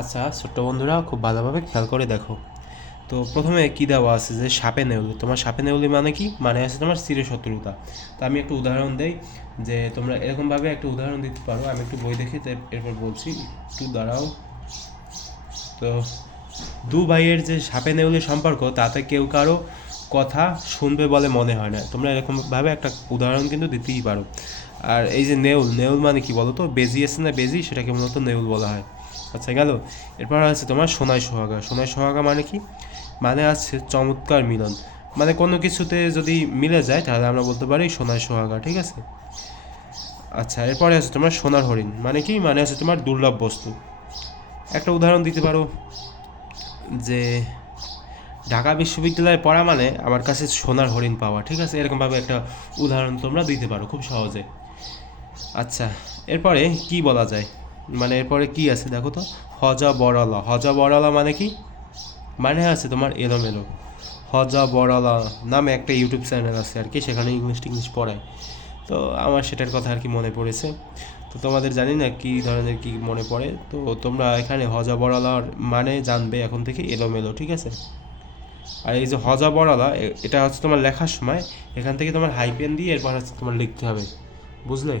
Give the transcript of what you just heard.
আচ্ছা ছোট্ট বন্ধুরা খুব ভালোভাবে খেয়াল করে দেখো। তো প্রথমে কি দেওয়া আছে যে সাপে নেউলি, তোমার সাপে নেউলি মানে কি, মানে আছে তোমার চিরশত্রুতা। তো আমি একটু উদাহরণ দেই, যে তোমরা এরকমভাবে একটা উদাহরণ দিতে পারো। আমি একটু বই দেখে এরপর বলছি, একটু দাঁড়াও। তো দু ভাইয়ের যে সাপে নেউলি সম্পর্ক, তাতে কেউ কারো কথা শুনবে বলে মনে হয় না। তোমরা এরকমভাবে একটা উদাহরণ কিন্তু দিতেই পারো। আর এই যে নেউল, নেউল মানে কি বলো তো, বেজি আছে না, বেজি, সেটাকে মূলত নেউল বলা হয়। আচ্ছা গেল। এরপর আছে তোমার সোনাই সোহাগা। সোনাই সোহাগা মানে কি, মানে আছে চমৎকার মিলন। মানে কোনো কিছুতে যদি মিলে যায় তাহলে আমরা বলতে পারি সোনাই সোহাগা, ঠিক আছে। আচ্ছা এরপরে আছে তোমার সোনার হরিণ, মানে কি, মানে আছে তোমার দুর্লভ বস্তু। একটা উদাহরণ দিতে পারো, যে ঢাকা বিশ্ববিদ্যালয়ে পড়া মানে আমার কাছে সোনার হরিণ পাওয়া, ঠিক আছে। এরকমভাবে একটা উদাহরণ তোমরা দিতে পারো খুব সহজে। আচ্ছা এরপরে কি বলা যায়, মানে এরপরে কি আছে দেখো তো, হজা বড়ালা। হজা বড়ালা মানে কি, মানে আছে তোমার এলোমেলো। হজা বড়ালা নামে একটা ইউটিউব চ্যানেল আছে আর কি, সেখানে ইংলিশ টিংলিশ পড়ায়। তো আমার সেটার কথা আর কি মনে পড়েছে। তো তোমাদের জানি না কী ধরনের কি মনে পড়ে। তো তোমরা এখানে হজা বড়ালার মানে জানবে এখন থেকে এলোমেলো, ঠিক আছে। আর এই যে হজা বড়ালা, এটা হচ্ছে তোমার লেখার সময় এখান থেকে তোমার হাইপেন দিয়ে এরপর হচ্ছে তোমার লিখতে হবে, বুঝলে।